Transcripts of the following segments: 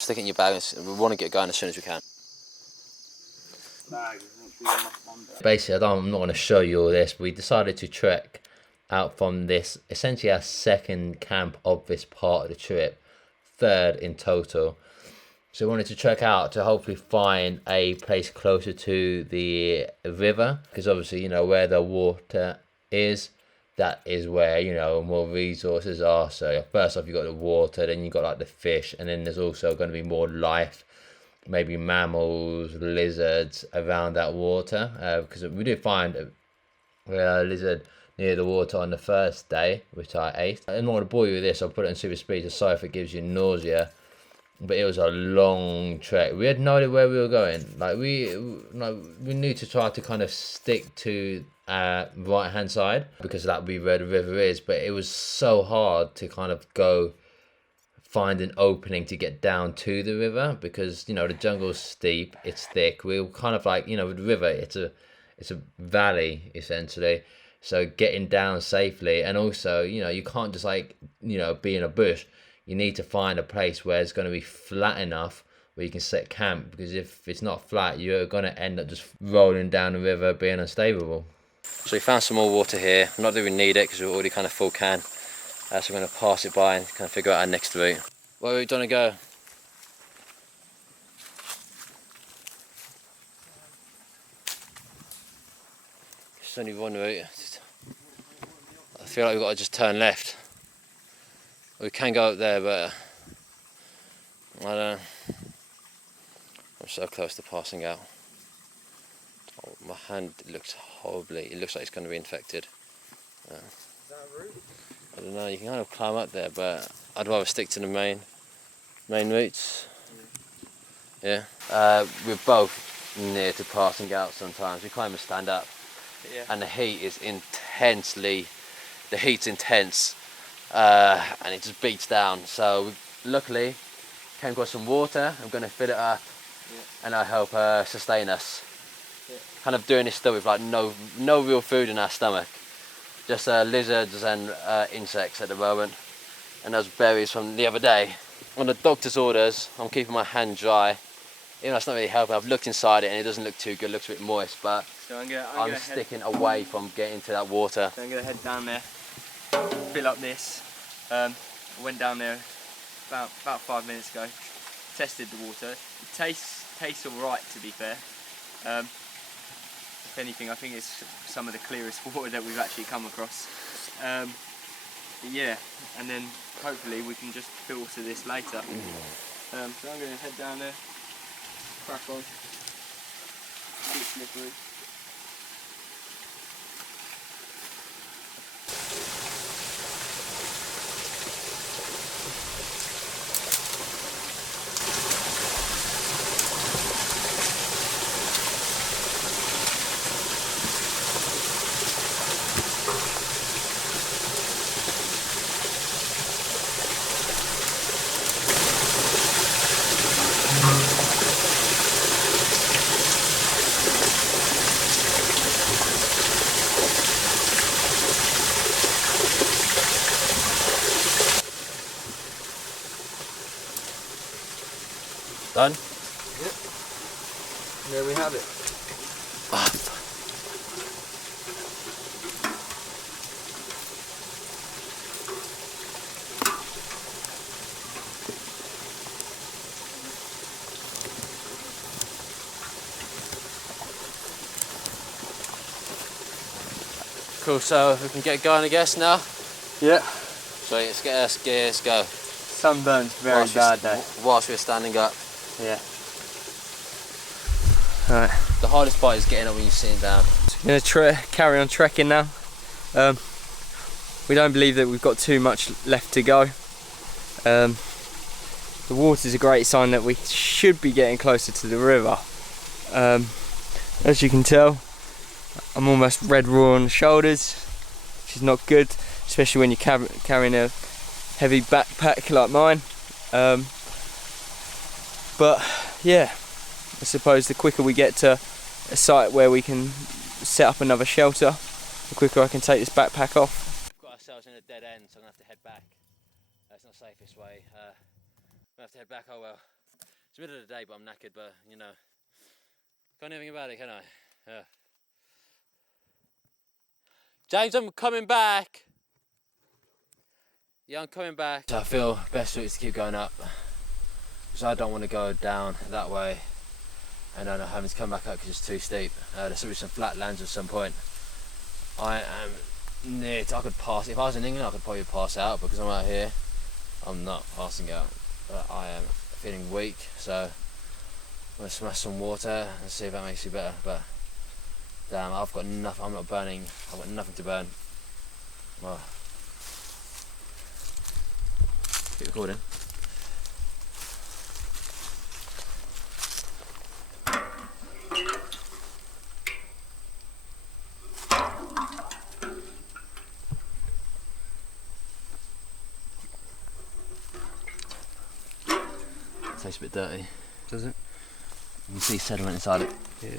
Stick it in your bag, we want to get going as soon as we can. Basically, I'm not going to show you all this, but we decided to trek out from this, essentially our second camp of this part of the trip, third in total. So we wanted to trek out to hopefully find a place closer to the river, because obviously, you know, where the water is, that is where, you know, more resources are. So first off, you've got the water, then you've got like the fish, and then there's also going to be more life, maybe mammals, lizards around that water, because we did find a lizard near the water on the first day, which I ate. I'm not going to bore you with this, I'll put it in super speed, just sorry if it gives you nausea. But it was a long trek. We had no idea where we were going. Like we need to try to kind of stick to right hand side, because that would be where the river is. But it was so hard to kind of go find an opening to get down to the river, because, you know, the jungle's steep, it's thick. We were kind of like, you know, with the river, it's a valley essentially. So getting down safely, and also, you know, you can't just like, you know, be in a bush. You need to find a place where it's going to be flat enough where you can set camp, because if it's not flat, you're going to end up just rolling down the river, being unstable. So we found some more water here. Not that we need it, because we're already kind of full can. So we're going to pass it by and kind of figure out our next route. Where are we going to go? There's only one route. I feel like we've got to just turn left. We can go up there, but I don't know. I'm so close to passing out. Oh, my hand looks horribly. It looks like it's going to be infected. Is that a route? I don't know. You can kind of climb up there, but I'd rather stick to the main routes. Yeah. We're both near to passing out sometimes. We can't even stand up. Yeah. And the heat is the heat's intense. And it just beats down. So we luckily came across some water. I'm going to fill it up, and I help sustain us. Kind of doing this still with like no real food in our stomach, just lizards and insects at the moment, and those berries from the other day. On the doctor's orders, I'm keeping my hand dry, even though it's not really helping. I've looked inside it and it doesn't look too good. It looks a bit moist, but so I'm sticking away from getting to that water. So I'm going to head down there, fill up this. I went down there about 5 minutes ago, tested the water. It tastes alright, to be fair. If anything, I think it's some of the clearest water that we've actually come across. But yeah, and then hopefully we can just filter this later. So I'm going to head down there, crack on, a bit slippery. Done? Yep. There we have it. Cool, so we can get going, I guess, now? Yeah. So let's go. Sunburn's very bad though. Whilst we're standing up. Yeah. Alright. The hardest part is getting up when you're sitting down. So we're going to carry on trekking now. We don't believe that we've got too much left to go. The water's a great sign that we should be getting closer to the river. As you can tell, I'm almost red raw on the shoulders, which is not good, especially when you're carrying a heavy backpack like mine. But yeah, I suppose the quicker we get to a site where we can set up another shelter, the quicker I can take this backpack off. We've got ourselves in a dead end, so I'm going to have to head back. That's not the safest way. I'm going to have to head back, oh well. It's the middle of the day, but I'm knackered, but you know, can't do anything about it, can I? Yeah. James, I'm coming back. Yeah, I'm coming back. So I feel best route is to keep going up, because I don't want to go down that way and then having to come back up because it's too steep. There's going to be some flat lands at some point. I am near to, I could pass, if I was in England I could probably pass out, because I'm out here, I'm not passing out, but I am feeling weak, so I'm going to smash some water and see if that makes you better. But damn, I've got nothing, I'm not burning, I've got nothing to burn. Well, keep recording. It tastes a bit dirty. Does it? You can see sediment inside it. Yeah.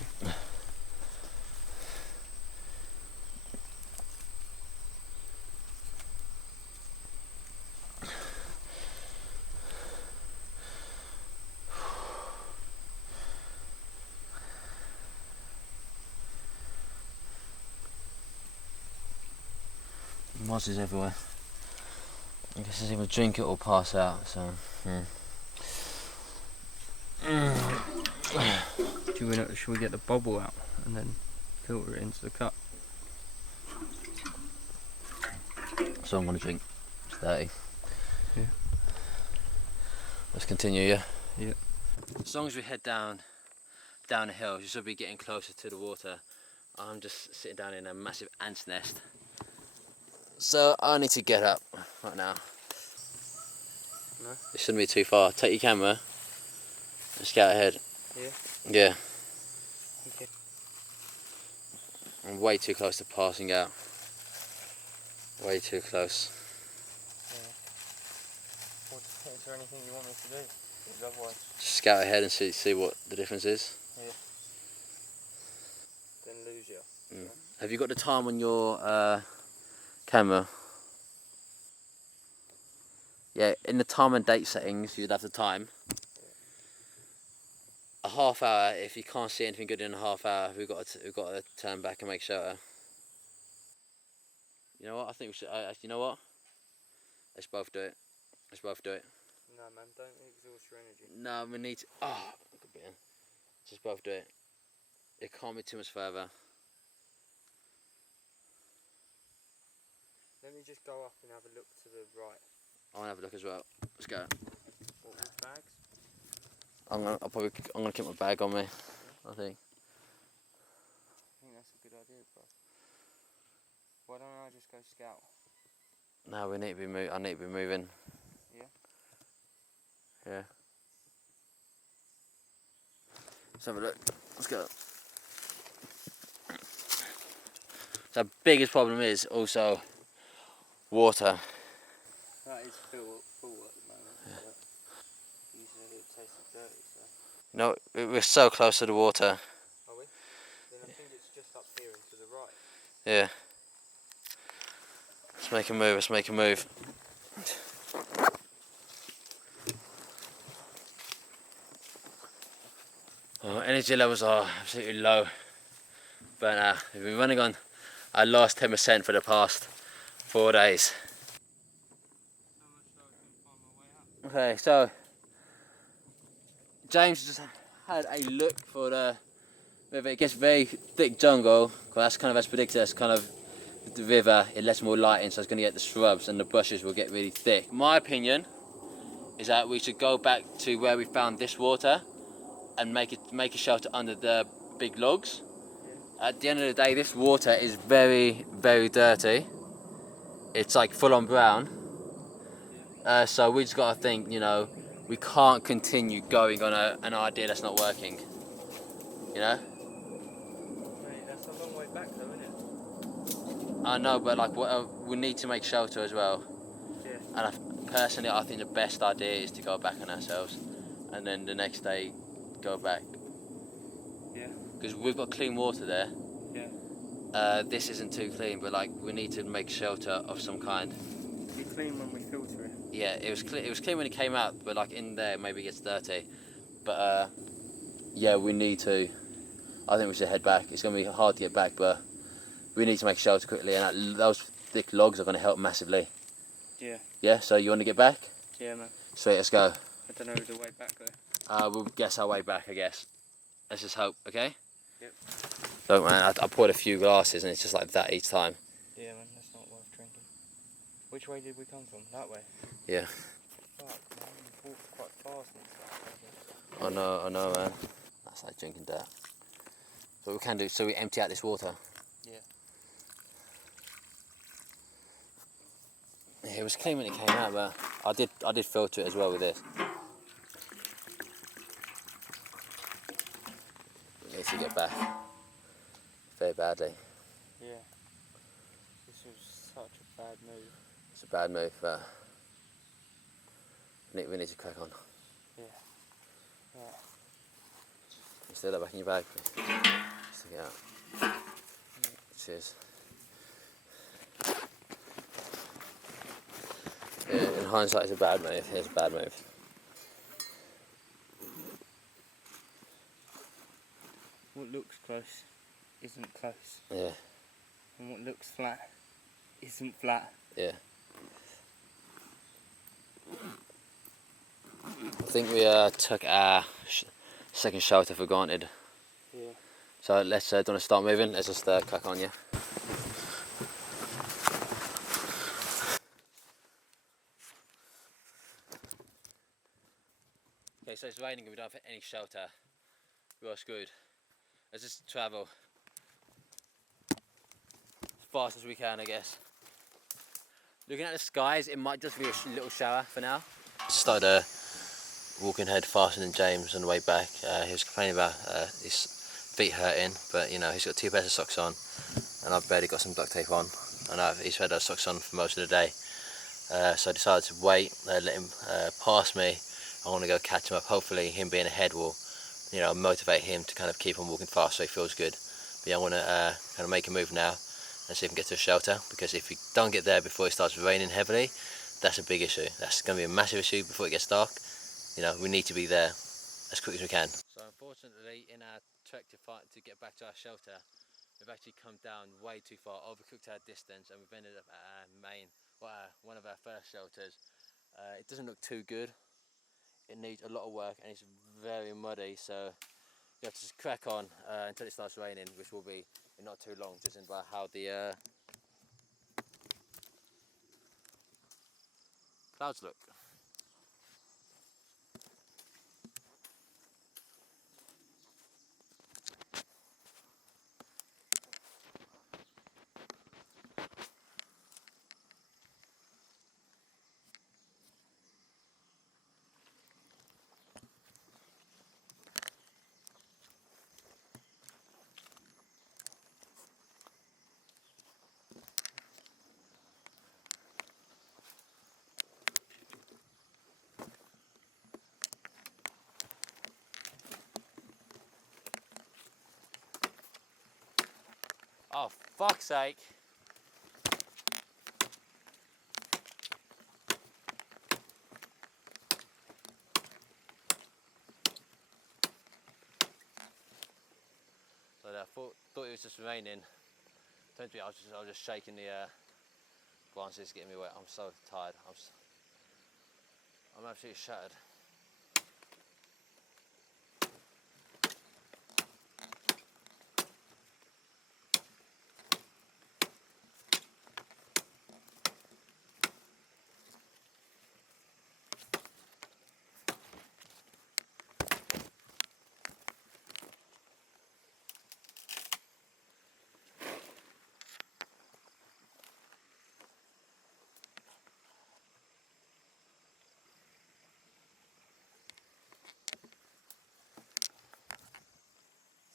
Mozzies everywhere. I guess it's either drink it or pass out, so Should we get the bubble out and then filter it into the cup? So I'm gonna drink. It's dirty. Yeah. Let's continue, yeah? Yeah. As long as we head down the hill, you should be getting closer to the water. I'm just sitting down in a massive ant's nest. So I need to get up right now. No? It shouldn't be too far. Take your camera and scout ahead. Yeah? Yeah. Okay. I'm way too close to passing out. Way too close. Yeah. Is there anything you want me to do? Because otherwise... Just scout ahead and see what the difference is. Yeah. Then lose you. Mm. Have you got the time on your camera? Yeah, in the time and date settings, you'd have the time. A half hour. If you can't see anything good in a half hour, we've got to turn back and make shelter. You know what? I think we should. You know what? Let's both do it. Let's both do it. No, man, don't exhaust your energy. No, we need to. Oh, good bit. Just both do it. It can't be too much further. Let me just go up and have a look to the right. I want to have a look as well. Let's go. What, with bags? I'm gonna keep my bag on me. I think. I think that's a good idea, bro. Why don't I just go scout? No, we need to be I need to be moving. Yeah? Yeah. Let's have a look. Let's go. So the biggest problem is also water. That is full at the moment. Yeah. You said it tasted dirty, so... No, we're so close to the water. Are we? Then I think it's just up here and to the right. Yeah. Let's make a move, let's make a move. Oh, energy levels are absolutely low. Burnt out. We've been running on our last 10% for the past 4 days. Okay, so James just had a look for the, if it gets very thick jungle, because that's kind of as predicted, that's kind of the river, it lets more light in, so it's going to get the shrubs and the bushes will get really thick. My opinion is that we should go back to where we found this water and make a shelter under the big logs. At the end of the day, this water is very, very dirty. It's like full on brown. So we just got to think, you know, we can't continue going on an idea that's not working. You know? Mate, that's a long way back though, isn't it? I know, but like we need to make shelter as well. Yeah. And personally, I think the best idea is to go back on ourselves, and then the next day go back. Yeah. Because we've got clean water there. Yeah. This isn't too clean, but like we need to make shelter of some kind. It'll be clean when we filter it. Yeah, it was clean when it came out, but like in there maybe it gets dirty. but yeah, we need to. I think we should head back. It's going to be hard to get back, but we need to make a shelter quickly, and those thick logs are going to help massively. Yeah. Yeah, so you want to get back? Yeah, man. Sweet, let's go. I don't know the way back though. We'll guess our way back, I guess. Let's just hope, okay? Yep. Look, man, I poured a few glasses, and it's just like that each time. Yeah, man, that's not worth drinking. Which way did we come from? That way? Yeah. Fuck, man, we walked quite fast and stuff. I know, man. That's like drinking dirt. So what we can do, so we empty out this water. Yeah. Yeah, it was clean when it came out, but I did filter it as well with this. We need to get back very badly. Yeah. This was such a bad move. It's a bad move, but we need to crack on. Yeah. Yeah. You still that back in your bag, please? Stick it out. Yeah. Cheers. Yeah, in hindsight, it's a bad move. It's a bad move. What looks close isn't close. Yeah. And what looks flat isn't flat. Yeah. I think we took our second shelter for granted. Yeah. So let's, do you want to start moving? Let's just crack on, yeah? Okay, so it's raining and we don't have any shelter. We are screwed. Let's just travel as fast as we can, I guess. Looking at the skies, it might just be a little shower for now. Started walking head faster than James on the way back. He was complaining about his feet hurting, but you know, he's got 2 pairs of socks on and I've barely got some duct tape on, and he's had those socks on for most of the day. So I decided to wait, let him pass me. I want to go catch him up. Hopefully him being ahead will, you know, motivate him to kind of keep on walking fast so he feels good. But yeah, I want to kind of make a move now and see if we can get to a shelter, because if we don't get there before it starts raining heavily, that's a big issue. That's going to be a massive issue before it gets dark. You know, we need to be there as quick as we can. So unfortunately, in our trek to get back to our shelter, we've actually come down way too far, overcooked our distance, and we've ended up at our one of our first shelters. It doesn't look too good. It needs a lot of work and it's very muddy, so you have to just crack on until it starts raining, which will be in not too long, judging by how the clouds look. Oh, fuck's sake. So I thought it was just raining. Turned to I was just shaking the branches getting me wet. I'm so tired. I'm absolutely shattered.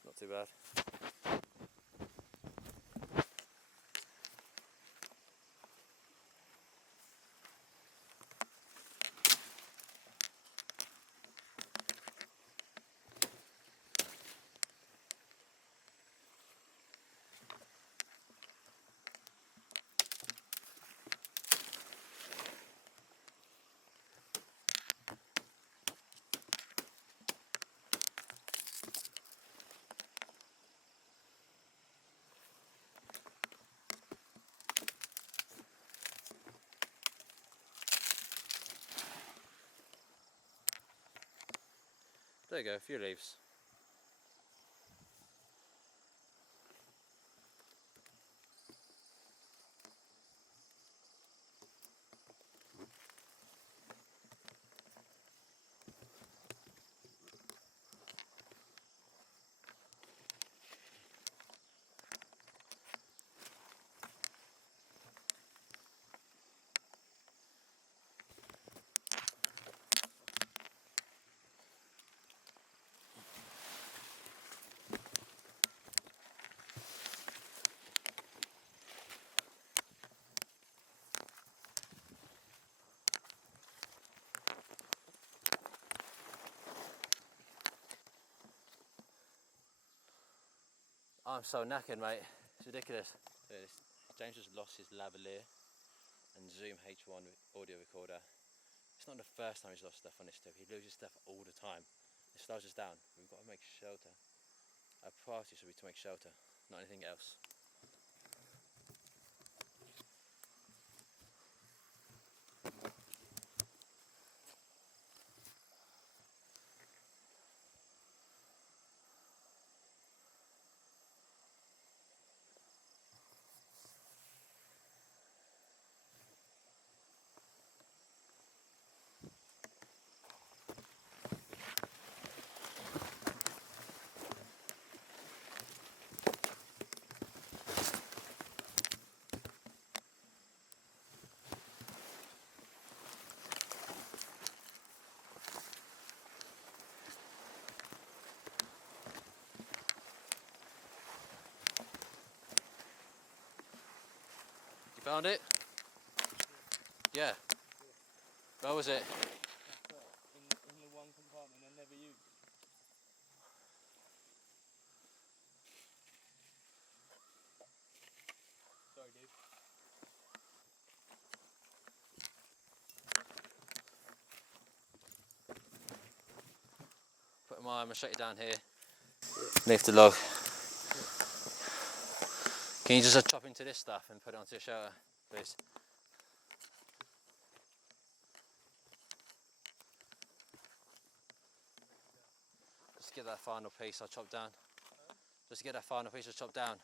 Not too bad. There you go, a few leaves. I'm so knackered, mate. It's ridiculous. James just lost his lavalier and Zoom H1 audio recorder. It's not the first time he's lost stuff on this trip. He loses stuff all the time. It slows us down. We've got to make shelter. Our priority should be to make shelter, not anything else. You found it? Yeah. Where was it? In the one compartment I never used. Sorry, dude. Put my machete down here. Lift the log. Can you just chop into this stuff and put it onto your shelter, please? Just get that final piece I chopped down. Just get that final piece I chopped down.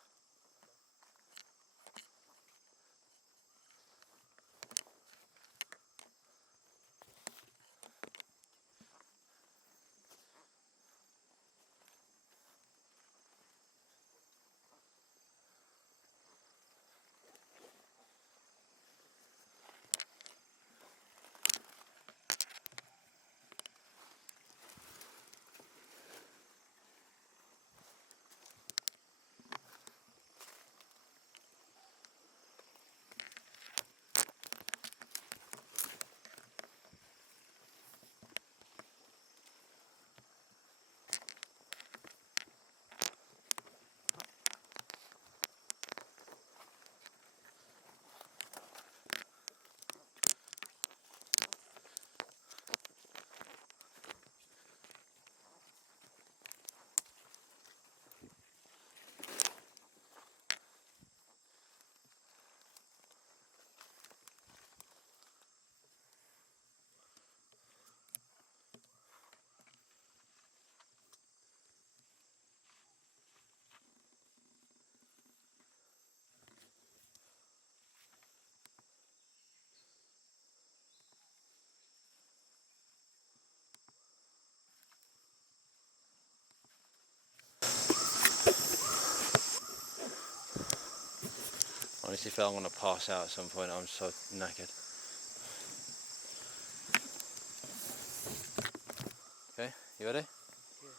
Honestly feel I'm going to pass out at some point, I'm so knackered. Okay, you ready? Yeah.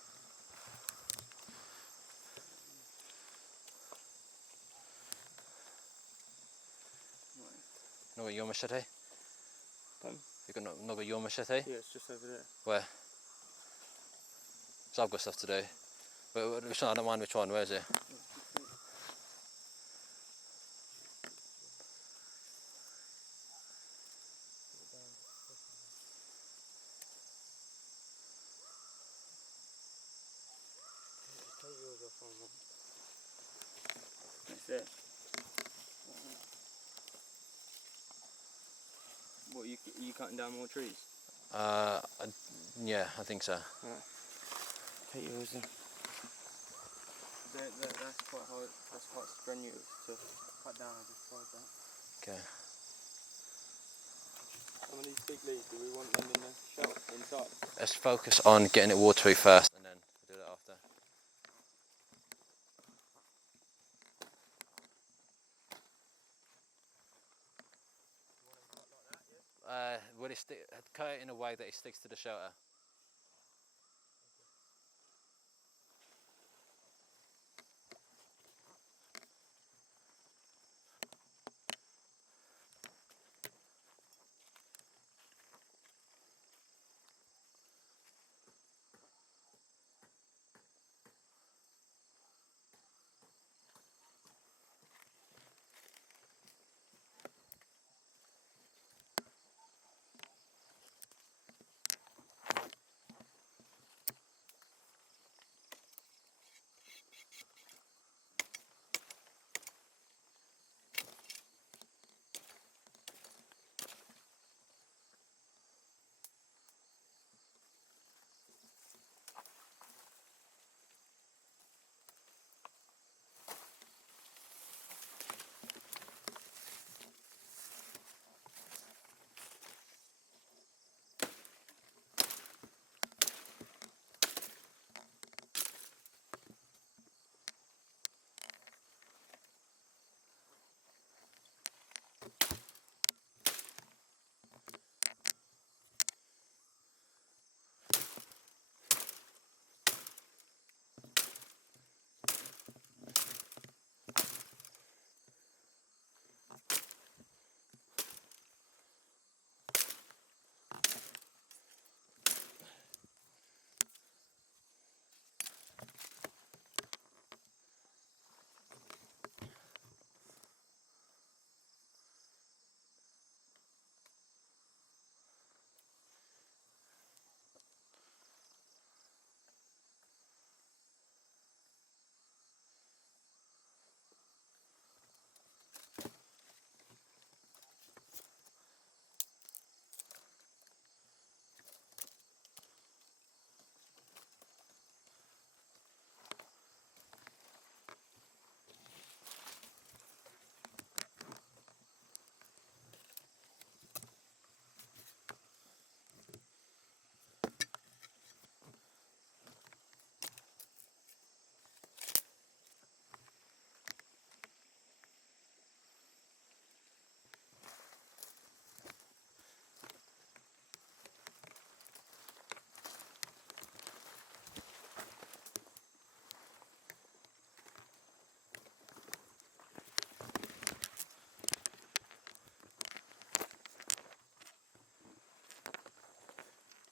Not got your machete? Pardon? You got not got your machete? Yeah, it's just over there. Where? So I've got stuff to do. But which one? I don't mind which one, where is it? Take yours off on one. That's it. What, you cutting down more trees? Yeah, I think so. Right. Put yours in. That's quite hard. That's quite strenuous to cut down. I just tried that. Okay. Some of these big leaves, do we want them in the shell inside? Let's focus on getting it watery first, and then we'll do that after. Will it stick? Cut it in a way that it sticks to the shelter.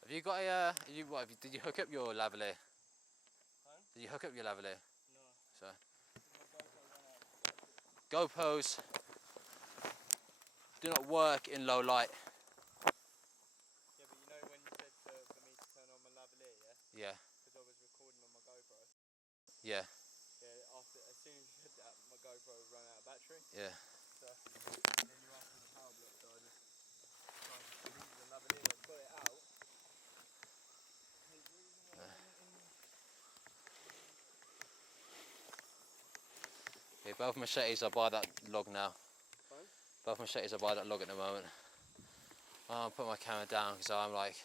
Have you got a? Did you hook up your lavalier? Huh? Did you hook up your lavalier? No. So. GoPros do not work in low light. Yeah, but you know when you said for me to turn on my lavalier, yeah? Yeah. Because I was recording on my GoPro. Yeah. Yeah. As soon as you said that, my GoPro ran out of battery. Yeah. So then you asked for the power block, so I just deleted the lavalier and got it out. Okay, both machetes are by that log now. Fine. Both machetes are by that log at the moment. I'll put my camera down because I'm like,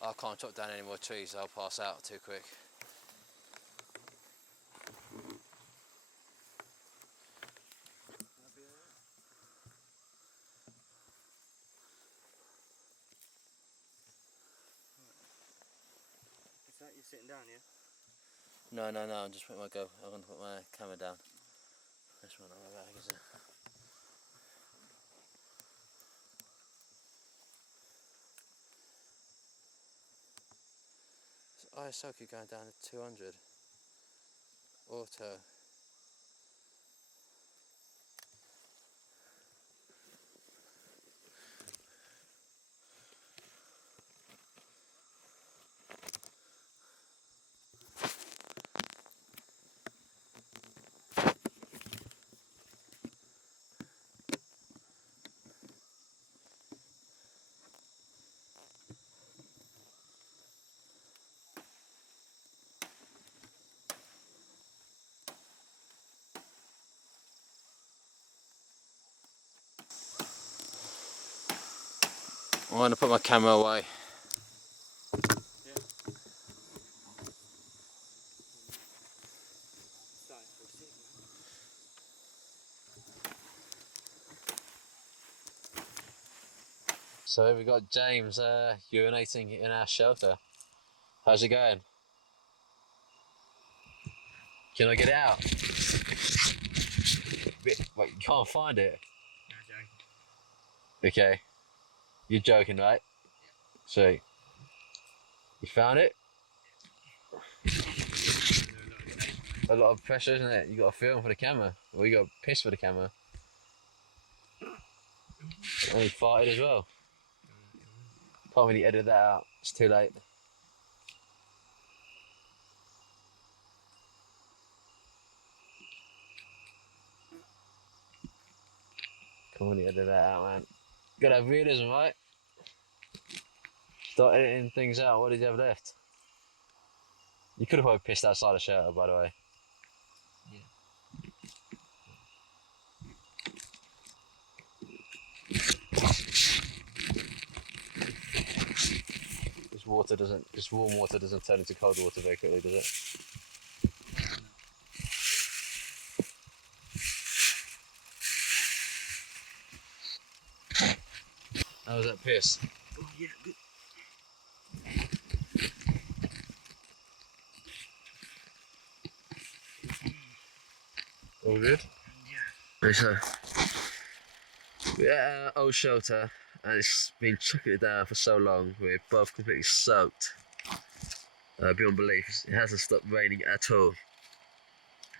I can't chop down any more trees, I'll pass out too quick. That'll be alright. Is that you sitting down, yeah? No, I'm just putting I'm going to put my camera down. This one on my back, is it? ISO keep going down to 200. Auto. I'm going to put my camera away. So we got James urinating in our shelter. How's it going? Can I get it out? Wait, you can't find it? Okay. You're joking, right? So, you found it? A lot of pressure, isn't it? You got to film for the camera. Or you got to piss for the camera. And he farted as well. Can't really edit that out. It's too late. Can't really edit that out, man. Gotta have realism, right? Start editing things out. What did you have left? You could have probably pissed outside the shelter, by the way. This warm water doesn't turn into cold water very quickly, does it? How was that piss? Oh yeah, good. All good? Yeah. So, we're at our old shelter and it's been chucking it down for so long. We're both completely soaked. Beyond belief, it hasn't stopped raining at all.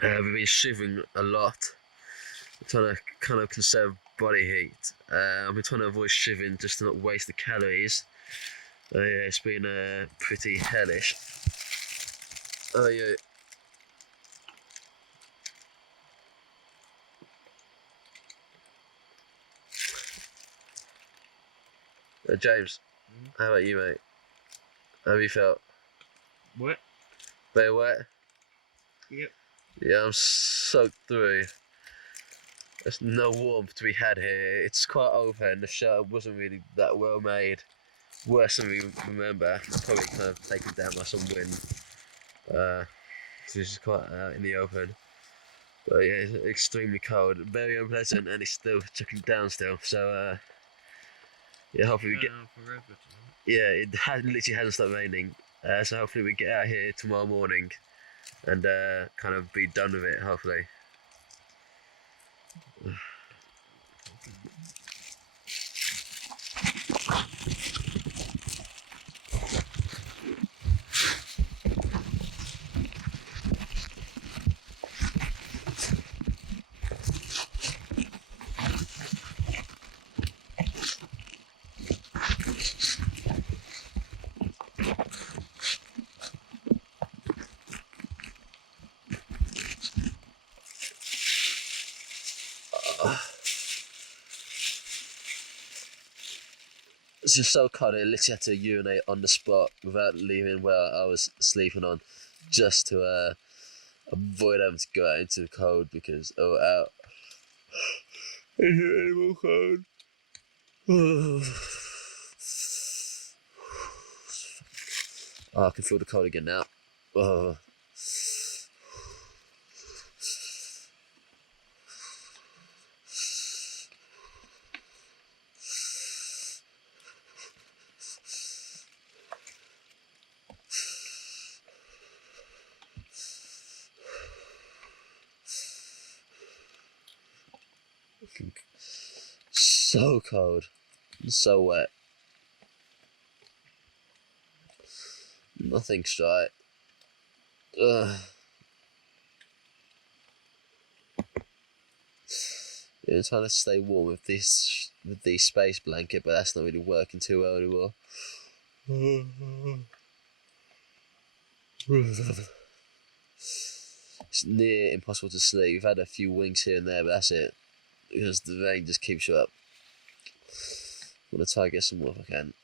We've been shivering a lot. We're trying to kind of conserve body heat. We're trying to avoid shivering just to not waste the calories. Yeah, it's been pretty hellish. Oh yeah. James, how about you, mate? How have you felt? What? Very wet? Yep. Yeah, I'm soaked through. There's no warmth to be had here. It's quite open. The shelter wasn't really that well made. Worse than we remember. Probably kind of taken down by some wind. So it's just quite out in the open. But yeah, it's extremely cold. Very unpleasant, and it's still chucking down still. So yeah, hopefully we get. Yeah, literally hasn't stopped raining. So hopefully we get out here tomorrow morning and kind of be done with it, hopefully. It's just so cold, I literally had to urinate on the spot without leaving where I was sleeping on, just to avoid having to go out into the cold because, oh, out. Is it any more cold? Oh, I can feel the cold again now. Oh. So cold, so wet. Nothing's right. Ugh. Yeah, I'm trying to stay warm with the space blanket, but that's not really working too well anymore. It's near impossible to sleep. We've had a few winks here and there, but that's it. Because the rain just keeps you up. I'm gonna try and get some more if I can.